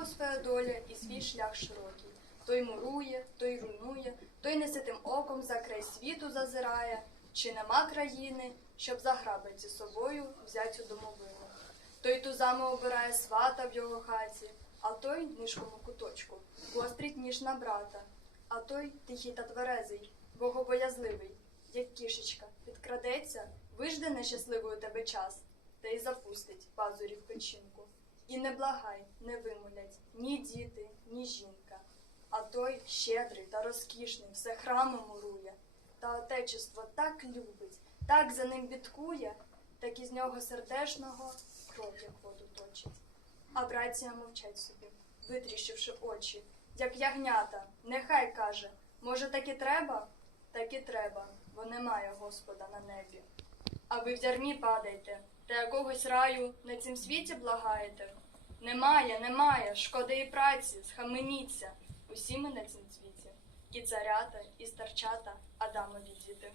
кожного своя доля і свій шлях широкий. Той мурує, той руйнує, той неситим оком за край світу зазирає, чи нема країни, щоб заграбити собою взять у домовину. Той тузами обирає свата в його хаті, а той нишкому куточку, гострить ніж на брата, а той тихий та тверезий, богобоязливий, як кішечка, підкрадеться, вижде нещасливий у тебе час, та й запустить пазурі в печінку. І не благай, не вимолять ні діти, ні жінка. А той щедрий та розкішний, все храмом мурує. Та отечество так любить, так за ним бідкує, так із нього сердешного кров, як воду точить. А братія мовчать собі, витріщивши очі, як ягнята, нехай каже, може, так і треба? Так і треба, бо немає Господа на небі. А ви в ярмі падаєте, та якогось раю на цім світі благаєте? Немає, немає, шкоди і праці, схаменіться, усі ми на цім світі, і царята, і старчата, Адамові діти.